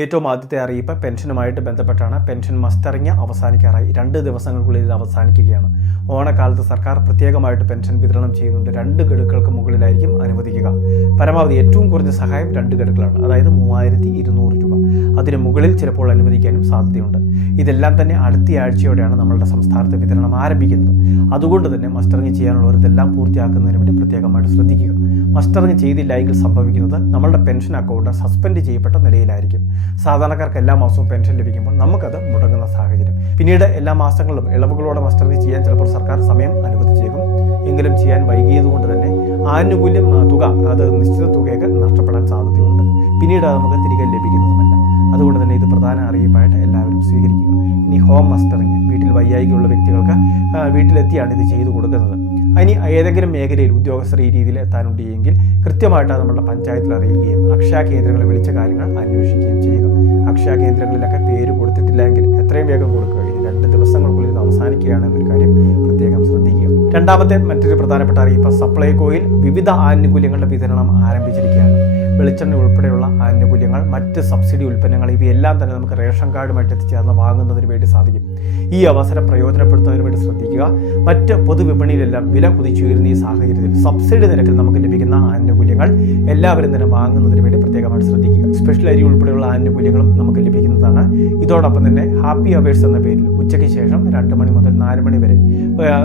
ഏറ്റവും ആദ്യത്തെ അറിയിപ്പ് പെൻഷനുമായിട്ട് ബന്ധപ്പെട്ടാണ്. Pension mustering അവസാനിക്കാറായി. 2 ദിവസങ്ങൾക്കുള്ളിൽ ഇത് അവസാനിക്കുകയാണ്. ഓണക്കാലത്ത് സർക്കാർ പ്രത്യേകമായിട്ട് പെൻഷൻ വിതരണം ചെയ്യുന്നുണ്ട്. 2 ഗഡുക്കൾക്ക് മുകളിലായിരിക്കും അനുവദിക്കുക. പരമാവധി ഏറ്റവും കുറഞ്ഞ സഹായം 2 ഗഡുക്കളാണ്, അതായത് 3200 രൂപ. അതിന് മുകളിൽ ചിലപ്പോൾ അനുവദിക്കാനും സാധ്യതയുണ്ട്. ഇതെല്ലാം തന്നെ അടുത്ത ആഴ്ചയോടെയാണ് നമ്മളുടെ സംസ്ഥാനത്ത് വിതരണം ആരംഭിക്കുന്നത്. അതുകൊണ്ട് തന്നെ മസ്റ്ററിങ് ചെയ്യാനുള്ളവർ ഇതെല്ലാം പൂർത്തിയാക്കുന്നതിന് വേണ്ടി പ്രത്യേകമായിട്ട് ശ്രദ്ധിക്കുക. മസ്റ്ററിങ് ചെയ്തില്ല എങ്കിൽ സംഭവിക്കുന്നത് നമ്മളുടെ പെൻഷൻ അക്കൗണ്ട് സസ്പെൻഡ് ചെയ്യപ്പെട്ട നിലയിലായിരിക്കും. സാധാരണക്കാർക്ക് എല്ലാ മാസവും പെൻഷൻ ലഭിക്കുമ്പോൾ നമുക്കത് മുടങ്ങുന്ന സാഹചര്യം. പിന്നീട് എല്ലാ മാസങ്ങളിലും ഇളവുകളോടെ മസ്റ്ററിങ് ചെയ്യാൻ ചിലപ്പോൾ സർക്കാർ സമയം അനുവദിച്ചേക്കും. എങ്കിലും ചെയ്യാൻ വൈകിയതുകൊണ്ട് തന്നെ ആനുകൂല്യം തുക അത് നിശ്ചിത തുകയൊക്കെ നഷ്ടപ്പെടാൻ സാധ്യതയുണ്ട്. പിന്നീട് അത് നമുക്ക് തിരികെ ലഭിക്കുന്നതുമല്ല. അതുകൊണ്ട് തന്നെ ഇത് പ്രധാന അറിയിപ്പായിട്ട് എല്ലാവരും സ്വീകരിക്കുക. ഇനി ഹോം മസ്റ്ററിങ്, വീട്ടിൽ വയ്യായികയുള്ള വ്യക്തികൾക്ക് വീട്ടിലെത്തിയാണ് ഇത് ചെയ്തു കൊടുക്കുന്നത്. ഇനി ഏതെങ്കിലും മേഖലയിൽ ഉദ്യോഗസ്ഥർ ഈ രീതിയിൽ എത്താനുണ്ട് എങ്കിൽ കൃത്യമായിട്ട് നമ്മുടെ പഞ്ചായത്തിൽ അറിയുകയും അക്ഷയ കേന്ദ്രങ്ങളിൽ വിളിച്ച കാര്യങ്ങൾ അന്വേഷിക്കുകയും ചെയ്യുക. അക്ഷയ കേന്ദ്രങ്ങളിലൊക്കെ പേര് കൊടുത്തിട്ടില്ലെങ്കിൽ എത്രയും വേഗം കൊടുക്കുക. ഇനി 2 ദിവസങ്ങൾക്കുള്ളിൽ ഇത് അവസാനിക്കുകയാണെന്നൊരു കാര്യം പ്രത്യേകം ശ്രദ്ധിക്കുക. രണ്ടാമത്തെ മറ്റൊരു പ്രധാനപ്പെട്ട അറിയിപ്പ് സപ്ലൈകോയിൽ വിവിധ ആനുകൂല്യങ്ങളുടെ വിതരണം ആരംഭിച്ചിരിക്കുകയാണ്. വെളിച്ചെണ്ണ ഉൾപ്പെടെയുള്ള ആനുകൂല്യങ്ങൾ, മറ്റ് സബ്സിഡി ഉൽപ്പന്നങ്ങൾ ഇവയെല്ലാം തന്നെ നമുക്ക് റേഷൻ കാർഡുമായിട്ട് എത്തിച്ചേർന്ന് വാങ്ങുന്നതിന് വേണ്ടി സാധിക്കും. ഈ അവസരം പ്രയോജനപ്പെടുത്തുന്നതിന് വേണ്ടി ശ്രദ്ധിക്കുക. മറ്റ് പൊതുവിപണിയിലെല്ലാം വില കുതിച്ചുയരുന്ന ഈ സാഹചര്യത്തിൽ സബ്സിഡി നിരക്കിൽ നമുക്ക് ലഭിക്കുന്ന ആനുകൂല്യങ്ങൾ എല്ലാവരും തന്നെ വാങ്ങുന്നതിന് വേണ്ടി പ്രത്യേകമായിട്ട് ശ്രദ്ധിക്കുക. സ്പെഷ്യൽ അരി ഉൾപ്പെടെയുള്ള ആനുകൂല്യങ്ങളും നമുക്ക് ലഭിക്കുന്നതാണ്. ഇതോടൊപ്പം തന്നെ ഹാപ്പി അവേഴ്സ് എന്ന പേരിൽ ഉച്ചയ്ക്ക് ശേഷം 2 മണി മുതൽ 4 മണി വരെ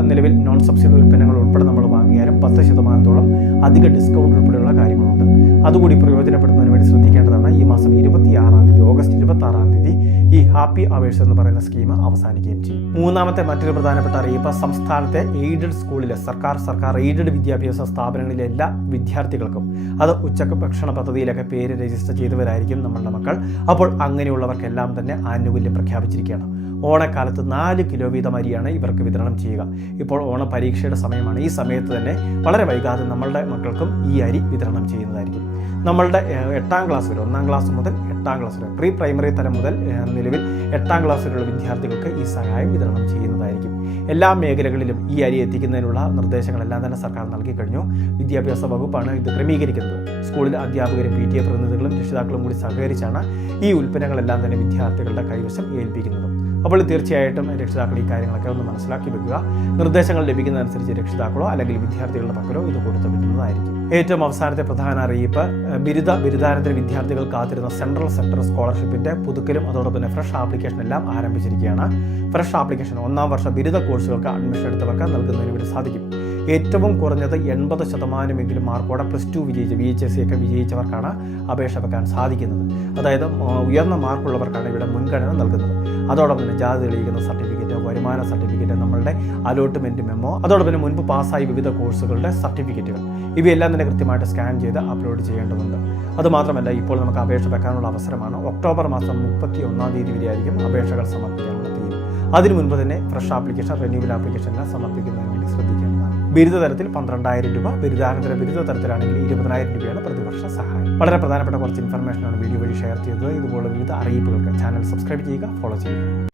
നിലവിൽ നോൺ സബ്സിഡി ഉൽപ്പന്നങ്ങൾ ഉൾപ്പെടെ നമ്മൾ വാങ്ങിയാലും 10% അധിക ഡിസ്കൗണ്ട് ഉൾപ്പെടെയുള്ള കാര്യങ്ങളുണ്ട്. അതുകൂടി പ്രയോജനപ്പെടുന്നതിന് വേണ്ടി ശ്രദ്ധിക്കേണ്ടതാണ്. ഈ മാസം 26-ാം തീയതി, ഓഗസ്റ്റ് 26-ാം തീയതി ഈ ഹാപ്പി അവേഴ്സ് എന്ന് പറയുന്ന സ്കീം അവസാനിക്കുകയും ചെയ്യും. മൂന്നാമത്തെ മറ്റൊരു പ്രധാനപ്പെട്ട അറിയിപ്പ് സംസ്ഥാനത്തെ എയ്ഡഡ് സ്കൂളിലെ സർക്കാർ എയ്ഡഡ് വിദ്യാഭ്യാസ സ്ഥാപനങ്ങളിലെ എല്ലാ വിദ്യാർത്ഥികൾക്കും അത് ഉച്ചക്ക് ഭക്ഷണ പദ്ധതിയിലൊക്കെ പേര് രജിസ്റ്റർ ചെയ്തവരായിരിക്കും നമ്മളുടെ മക്കൾ. അപ്പോൾ അങ്ങനെയുള്ളവർക്കെല്ലാം തന്നെ ആനുകൂല്യം പ്രഖ്യാപിച്ചിരിക്കുകയാണ്. ഓണക്കാലത്ത് 4 കിലോ വീതം അരിയാണ് ഇവർക്ക് വിതരണം ചെയ്യുക. ഇപ്പോൾ ഓണ പരീക്ഷയുടെ സമയമാണ്. ഈ സമയത്ത് തന്നെ വളരെ വൈകാതെ നമ്മളുടെ മക്കൾക്കും ഈ അരി വിതരണം ചെയ്യുന്നതായിരിക്കും. നമ്മളുടെ 8ാം ക്ലാസ് വരെ, 1ാം ക്ലാസ് മുതൽ 8ാം ക്ലാസ് വരെ, പ്രീ പ്രൈമറി തലം മുതൽ നിലവിൽ 8ാം ക്ലാസ് വരെയുള്ള വിദ്യാർത്ഥികൾക്ക് ഈ സഹായം വിതരണം ചെയ്യുന്നതായിരിക്കും. എല്ലാ മേഖലകളിലും ഈ അരി എത്തിക്കുന്നതിനുള്ള നിർദ്ദേശങ്ങളെല്ലാം തന്നെ സർക്കാർ നൽകി കഴിഞ്ഞു. വിദ്യാഭ്യാസ വകുപ്പാണ് ഇത് ക്രമീകരിക്കുന്നത്. സ്കൂളിൽ അധ്യാപകരും PTA പ്രതിനിധികളും രക്ഷിതാക്കളും കൂടി സഹകരിച്ചാണ് ഈ ഉൽപ്പന്നങ്ങളെല്ലാം തന്നെ വിദ്യാർത്ഥികളുടെ കൈവശം ഏൽപ്പിക്കുന്നത്. അപ്പോൾ തീർച്ചയായിട്ടും രക്ഷിതാക്കൾ ഈ കാര്യങ്ങളൊക്കെ ഒന്ന് മനസ്സിലാക്കി വെക്കുക. നിർദ്ദേശങ്ങൾ ലഭിക്കുന്നതനുസരിച്ച് രക്ഷിതാക്കളോ അല്ലെങ്കിൽ വിദ്യാർത്ഥികളുടെ പക്കലോ ഇത് കൊടുത്തു വിടുന്നതായിരിക്കും. ഏറ്റവും അവസാനത്തെ പ്രധാന അറിയിപ്പ് ബിരുദാനന്തര വിദ്യാർത്ഥികൾ കാത്തിരുന്ന സെൻട്രൽ സെക്ടർ സ്കോളർഷിപ്പിന്റെ പുതുക്കലും അതോടൊപ്പം തന്നെ ഫ്രഷ് ആപ്ലിക്കേഷൻ എല്ലാം ആരംഭിച്ചിരിക്കുകയാണ്. ഫ്രഷ് ആപ്ലിക്കേഷൻ 1ാം വർഷ ബിരുദ കോഴ്സുകൾക്ക് അഡ്മിഷൻ എടുത്തവർക്ക് നൽകുന്നതിന് വേണ്ടി സാധിക്കും. ഏറ്റവും കുറഞ്ഞത് 80% മാർക്കോടെ +2 വിജയിച്ച VHSC ഒക്കെ വിജയിച്ചവർക്കാണ് അപേക്ഷ വെക്കാൻ സാധിക്കുന്നത്. അതായത് ഉയർന്ന മാർക്കുള്ളവർക്കാണ് ഇവിടെ മുൻഗണന നൽകുന്നത്. അതോടൊപ്പം തന്നെ ജാതി തെളിയിക്കുന്ന സർട്ടിഫിക്കറ്റ്, വരുമാന സർട്ടിഫിക്കറ്റ്, നമ്മളുടെ അലോട്ട്മെൻറ്റ് മെമ്മോ, അതോടൊപ്പം തന്നെ മുൻപ് പാസ്സായി വിവിധ കോഴ്സുകളുടെ സർട്ടിഫിക്കറ്റുകൾ ഇവയെല്ലാം തന്നെ കൃത്യമായിട്ട് സ്കാൻ ചെയ്ത് അപ്ലോഡ് ചെയ്യേണ്ടതുണ്ട്. അതുമാത്രമല്ല, ഇപ്പോൾ നമുക്ക് അപേക്ഷ വെക്കാനുള്ള അവസരമാണ്. ഒക്ടോബർ മാസം 31-ാം തീയതി വരെയായിരിക്കും അപേക്ഷകൾ സമർപ്പിക്കാനുള്ള തീയതി. അതിനു മുൻപ് തന്നെ ഫ്രഷ് ആപ്ലിക്കേഷൻ, റിന്യൂവൽ ആപ്ലിക്കേഷൻ എല്ലാം സമർപ്പിക്കുന്നതിന് വേണ്ടി ശ്രദ്ധിക്കേണ്ടതാണ്. ബിരുദതലത്തിൽ 12,000 രൂപ, ബിരുദാനന്തര ബിരുദ തലത്തിലാണെങ്കിൽ 20,000 രൂപയാണ് പ്രതിവർഷ സഹായം. വളരെ പ്രധാനപ്പെട്ട കുറച്ച് ഇൻഫർമേഷനാണ് വീഡിയോ വഴി ഷെയർ ചെയ്തത്. ഇതുപോലെ വിവിധ അറിയിപ്പുകൾക്ക് ചാനൽ സബ്സ്ക്രൈബ് ചെയ്യുക, ഫോളോ ചെയ്യുക.